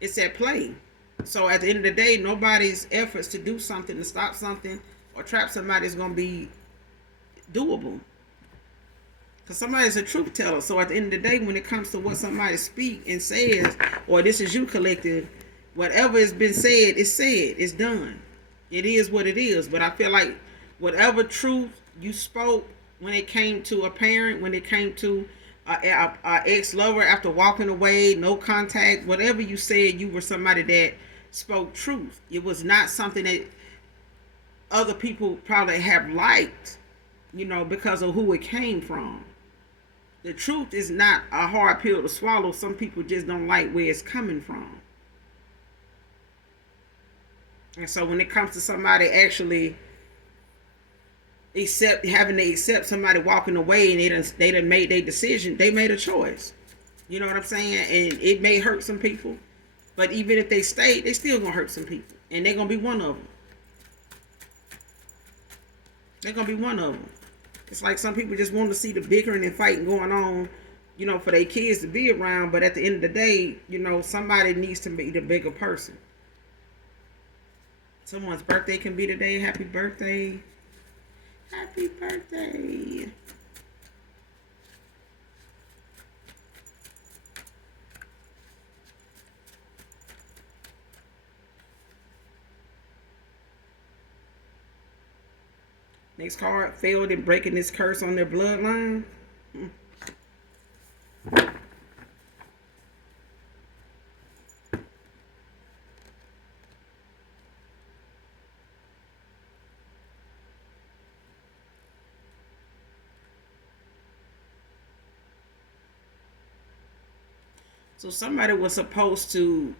It's at play. So at the end of the day, nobody's efforts to do something, to stop something or trap somebody is going to be doable. Because somebody's a truth teller. So at the end of the day, when it comes to what somebody speaks and says, or this is you collective, whatever has been said is said. It's done. It is what it is. But I feel like whatever truth you spoke when it came to a parent, when it came to a ex-lover after walking away, no contact, whatever you said, you were somebody that spoke truth. It was not something that other people probably have liked, because of who it came from. The truth is not a hard pill to swallow. Some people just don't like where it's coming from. And so when it comes to somebody actually having to accept somebody walking away, and they done made their decision, they made a choice. You know what I'm saying? And it may hurt some people, but even if they stay, they still gonna hurt some people, and they're gonna be one of them. They're gonna be one of them. It's like some people just want to see the bickering and fighting going on, for their kids to be around. But at the end of the day, somebody needs to be the bigger person. Someone's birthday can be today. Happy birthday. Happy birthday. Next card, failed in breaking this curse on their bloodline. So somebody was supposed to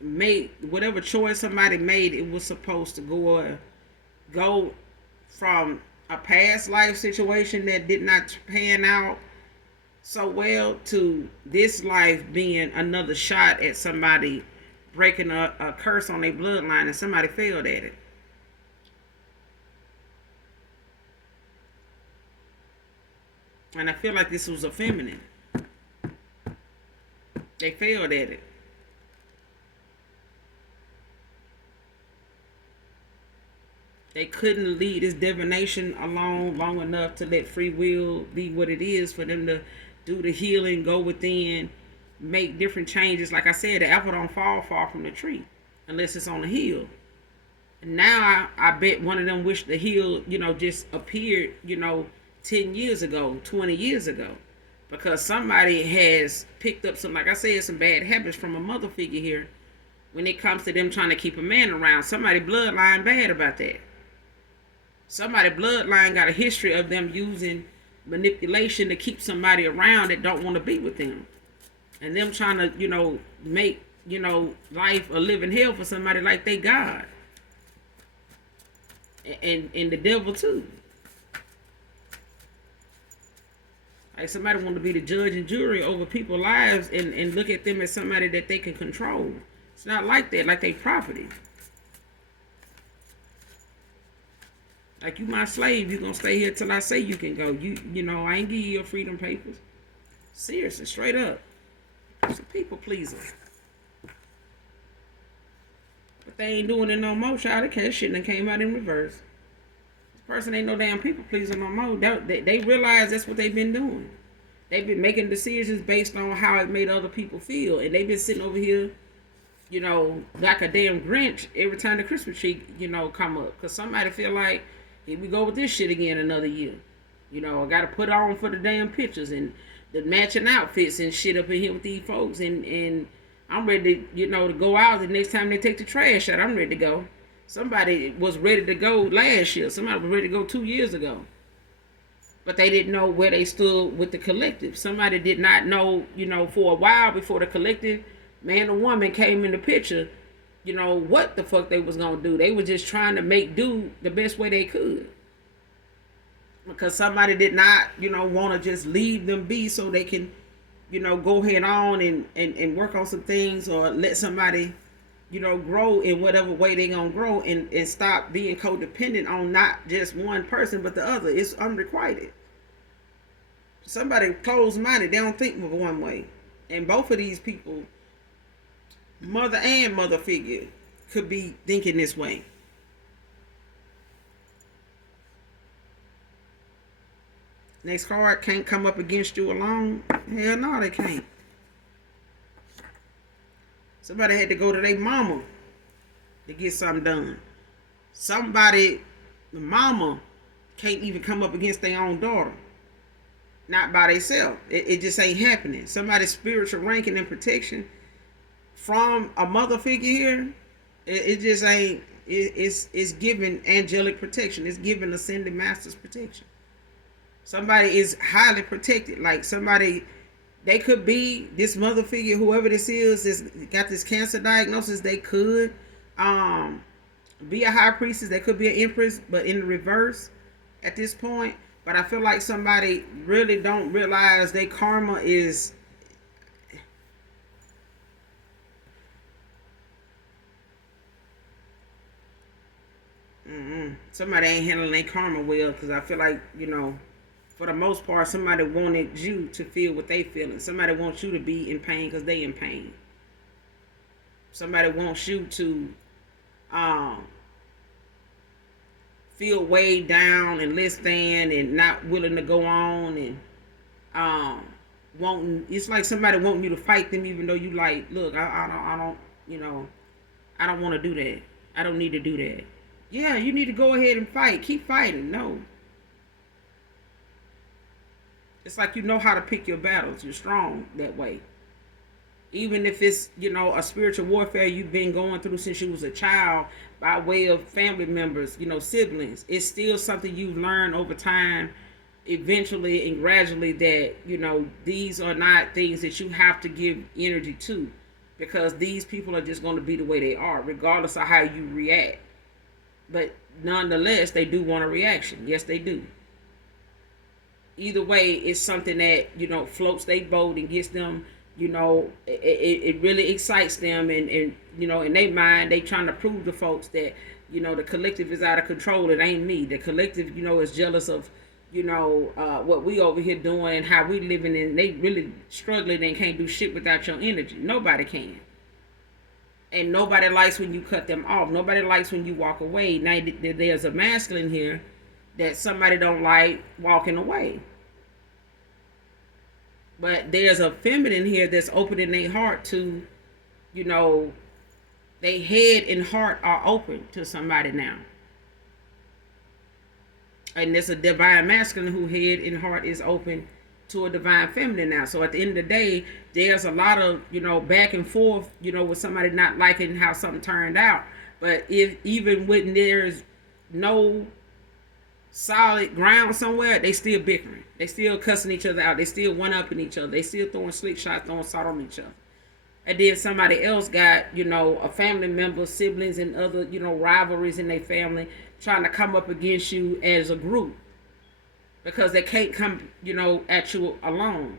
make whatever choice somebody made. It was supposed to go from a past life situation that did not pan out so well to this life being another shot at somebody breaking a curse on their bloodline, and somebody failed at it. And I feel like this was a feminine. They failed at it. They couldn't leave this divination alone long enough to let free will be what it is, for them to do the healing, go within, make different changes. Like I said, the apple don't fall far from the tree unless it's on the hill. Now I bet one of them wish the heel, just appeared, 10 years ago, 20 years ago. Because somebody has picked up some, like I said, some bad habits from a mother figure here when it comes to them trying to keep a man around. Somebody bloodline bad about that. Somebody bloodline got a history of them using manipulation to keep somebody around that don't want to be with them. And them trying to, make, life a living hell for somebody like they God. And the devil too. Like somebody want to be the judge and jury over people's lives and look at them as somebody that they can control. It's not like that, like they property. Like, you my slave, you gonna stay here till I say you can go. I ain't give you your freedom papers. Seriously, straight up. It's a people pleaser. But they ain't doing it no more, child. That shit done came out in reverse. This person ain't no damn people pleaser no more. They realize that's what they've been doing. They've been making decisions based on how it made other people feel. And they've been sitting over here, like a damn Grinch every time the Christmas tree, come up. Because somebody feel like, here we go with this shit again another year. I got to put on for the damn pictures and the matching outfits and shit up in here with these folks. And I'm ready to, to go out the next time they take the trash out. I'm ready to go. Somebody was ready to go last year. Somebody was ready to go 2 years ago. But they didn't know where they stood with the collective. Somebody did not know, for a while before the collective, man or woman, came in the picture, what the fuck they was going to do. They were just trying to make do the best way they could. Because somebody did not, want to just leave them be so they can, go head on and work on some things, or let somebody, grow in whatever way they going to grow, and stop being codependent on not just one person but the other. It's unrequited. Somebody closed-minded, they don't think of one way. And both of these people, mother and mother figure, could be thinking this way. Next card, can't come up against you alone. Hell no, they can't. Somebody had to go to their mama to get something done. The mama can't even come up against their own daughter. Not by themselves. It just ain't happening. Somebody's spiritual ranking and protection from a mother figure here, it just ain't. It's giving angelic protection. It's giving ascended masters protection. Somebody is highly protected. Like somebody, they could be this mother figure, whoever this is got this cancer diagnosis. They could be a high priestess. They could be an empress, but in the reverse at this point. But I feel like somebody really don't realize their karma is somebody ain't handling their karma well, because I feel like, for the most part, somebody wanted you to feel what they feeling. Somebody wants you to be in pain because they in pain. Somebody wants you to feel weighed down and less than and not willing to go on, and it's like somebody wanting you to fight them even though you like, look, I don't want to do that. I don't need to do that. Yeah, you need to go ahead and fight. Keep fighting. No. It's like you know how to pick your battles. You're strong that way. Even if it's, a spiritual warfare you've been going through since you was a child by way of family members, siblings. It's still something you learn over time, eventually and gradually, that, these are not things that you have to give energy to, because these people are just going to be the way they are, regardless of how you react. But nonetheless, they do want a reaction. Yes, they do. Either way, it's something that, floats their boat and gets them, it really excites them. And in their mind, they trying to prove to folks that, the collective is out of control. It ain't me. The collective, is jealous of, what we over here doing and how we living. And they really struggling and can't do shit without your energy. Nobody can. And nobody likes when you cut them off. Nobody likes when you walk away. Now, there's a masculine here that somebody don't like walking away. But there's a feminine here that's opening their heart to, They head and heart are open to somebody now. And there's a divine masculine who head and heart is open to a divine feminine now. So at the end of the day, there's a lot of, back and forth, with somebody not liking how something turned out. But if even when there's no solid ground somewhere, they still bickering. They still cussing each other out. They still one-upping each other. They still throwing slick shots, throwing salt on each other. And then somebody else got, a family member, siblings, and other, rivalries in their family trying to come up against you as a group because they can't come, at you alone.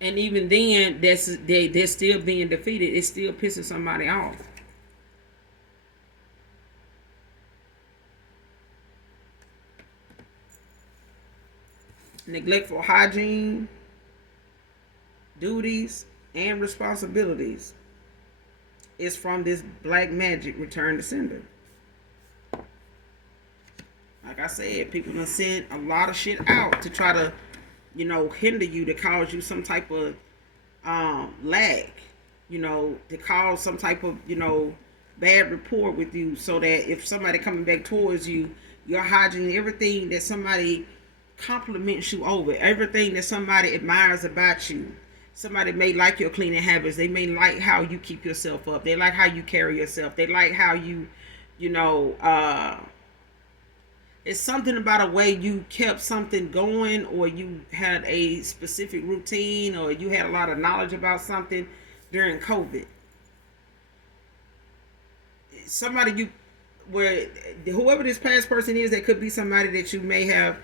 And even then, they're still being defeated. It's still pissing somebody off. Neglectful hygiene, duties, and responsibilities is from this black magic return to sender. Like I said, people done sent a lot of shit out to try to, hinder you, to cause you some type of lag, to cause some type of, bad rapport with you, so that if somebody coming back towards you, you're hygiene, everything that somebody compliments you over, everything that somebody admires about you. Somebody may like your cleaning habits. They may like how you keep yourself up. They like how you carry yourself. They like how you, it's something about a way you kept something going, or you had a specific routine, or you had a lot of knowledge about something during COVID. Whoever this past person is, that could be somebody that you may have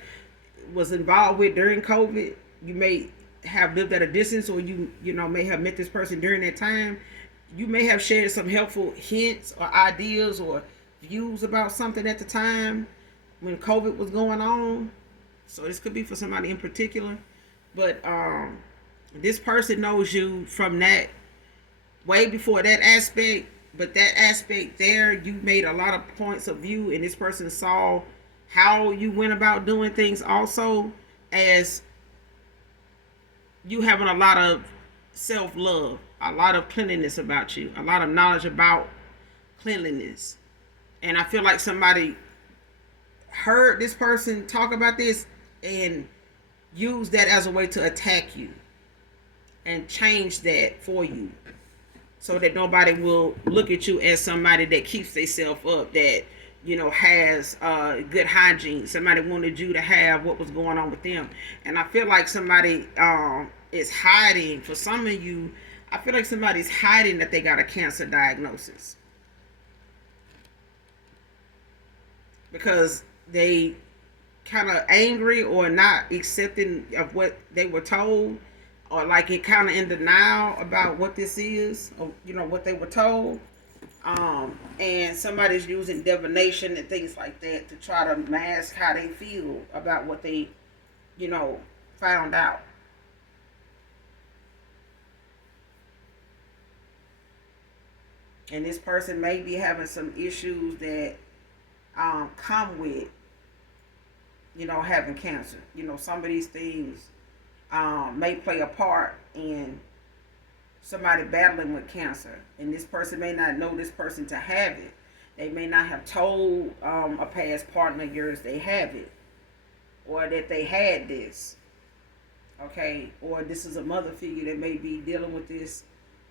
was involved with during COVID. You may have lived at a distance, or you may have met this person during that time. You may have shared some helpful hints or ideas or views about something at the time when COVID was going on. So this could be for somebody in particular. But this person knows you from that way before that aspect. But that aspect there, you made a lot of points of view, and this person saw how you went about doing things also, as you having a lot of self-love, a lot of cleanliness about you, a lot of knowledge about cleanliness. And I feel like somebody heard this person talk about this and used that as a way to attack you and change that for you, so that nobody will look at you as somebody that keeps themselves up, that has good hygiene. Somebody wanted you to have what was going on with them. And I feel like somebody is hiding. For some of you, I feel like somebody's hiding that they got a cancer diagnosis, because they kind of angry or not accepting of what they were told, or like it kind of in denial about what this is, or what they were told. And somebody's using divination and things like that to try to mask how they feel about what they, found out. And this person may be having some issues that come with, having cancer. Some of these things may play a part in somebody battling with cancer, and this person may not know this person to have it. They may not have told a past partner of yours they have it, or that they had this. Okay, or this is a mother figure that may be dealing with this,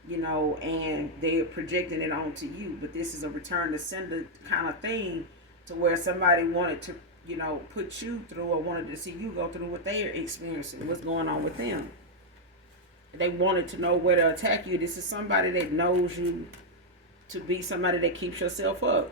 and they're projecting it onto you. But this is a return to sender kind of thing, to where somebody wanted to, put you through, or wanted to see you go through what they are experiencing, what's going on with them. They wanted to know where to attack you. This is somebody that knows you to be somebody that keeps yourself up.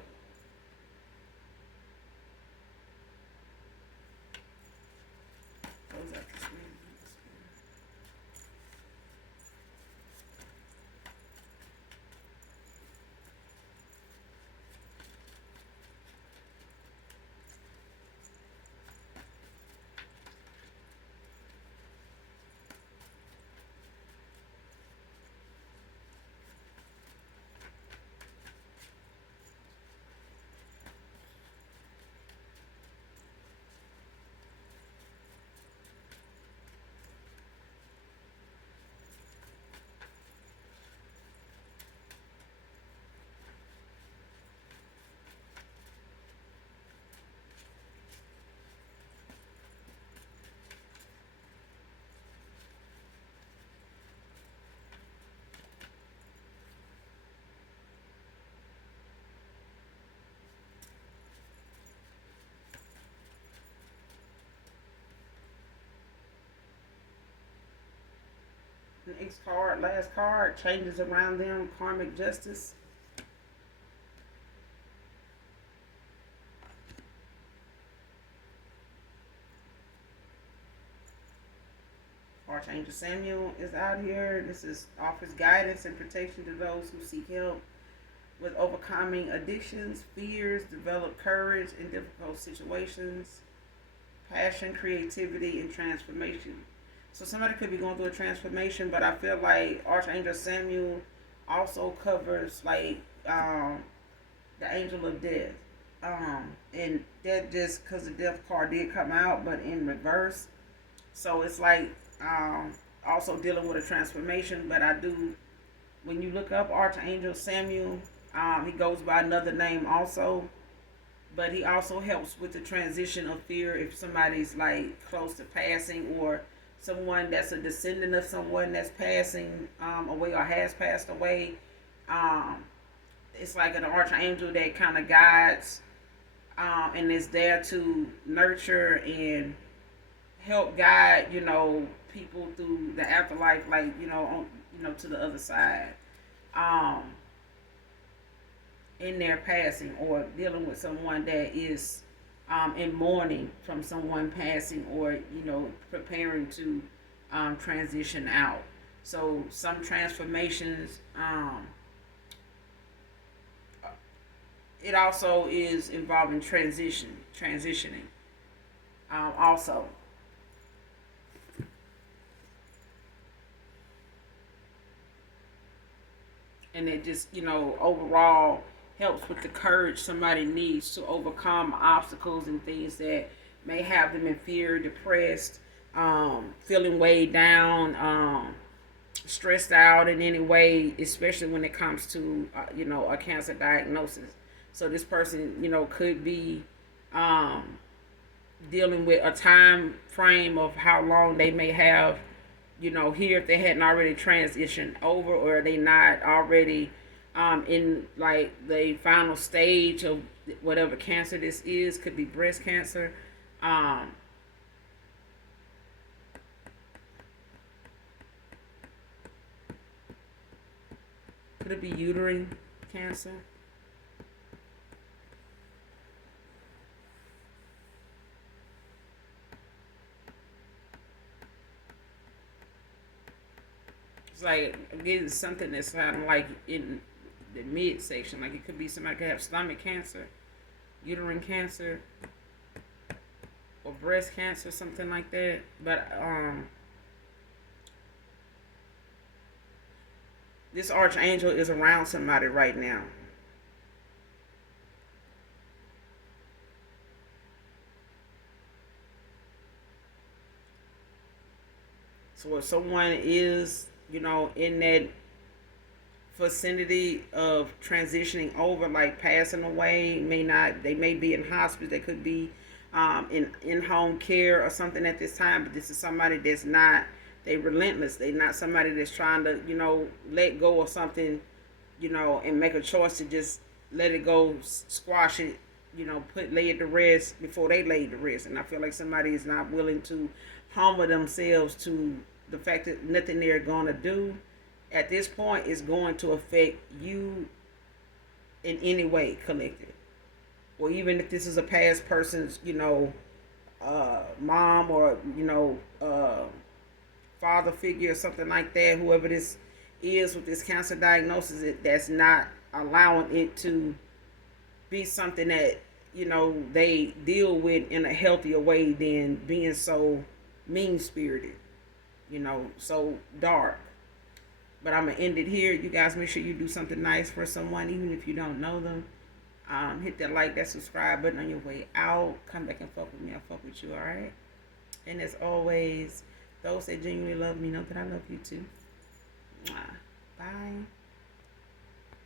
Next card, last card, changes around them, karmic justice. Archangel Samuel is out here. This is offers guidance and protection to those who seek help with overcoming addictions, fears, develop courage in difficult situations, passion, creativity, and transformation. So somebody could be going through a transformation, but I feel like Archangel Samuel also covers like the angel of death. And that just because the death card did come out, but in reverse. So it's like also dealing with a transformation. But I do, when you look up Archangel Samuel, he goes by another name also. But he also helps with the transition of fear if somebody's like close to passing, or someone that's a descendant of someone that's passing away or has passed away. Um, it's like an archangel that kind of guides and is there to nurture and help guide, people through the afterlife, like, to the other side. Um, in their passing, or dealing with someone that is in mourning from someone passing, or preparing to transition out. So some transformations, it also is involving transitioning also. And it just, overall helps with the courage somebody needs to overcome obstacles and things that may have them in fear, depressed, feeling weighed down, stressed out in any way, especially when it comes to, a cancer diagnosis. So this person, could be dealing with a time frame of how long they may have, here, if they hadn't already transitioned over, or they not already in like the final stage of whatever cancer this is. Could be breast cancer. Could it be uterine cancer? It's like, again, something that's kind of like in the midsection. Like it could be somebody could have stomach cancer, uterine cancer, or breast cancer, something like that. But this archangel is around somebody right now. So if someone is, in that vicinity of transitioning over, like passing away, they may be in hospice, they could be in home care or something at this time. But this is somebody that's not, they relentless. They not somebody that's trying to, let go of something, and make a choice to just let it go, squash it, lay it to rest before they lay it to rest. And I feel like somebody is not willing to humble themselves to the fact that nothing they're going to do at this point is going to affect you in any way, collective. Or even if this is a past person's, mom, or, father figure or something like that, whoever this is with this cancer diagnosis, that's not allowing it to be something that, they deal with in a healthier way than being so mean-spirited, so dark. But I'm going to end it here. You guys make sure you do something nice for someone, even if you don't know them. Hit that like, that subscribe button on your way out. Come back and fuck with me. I'll fuck with you, all right? And as always, those that genuinely love me know that I love you too.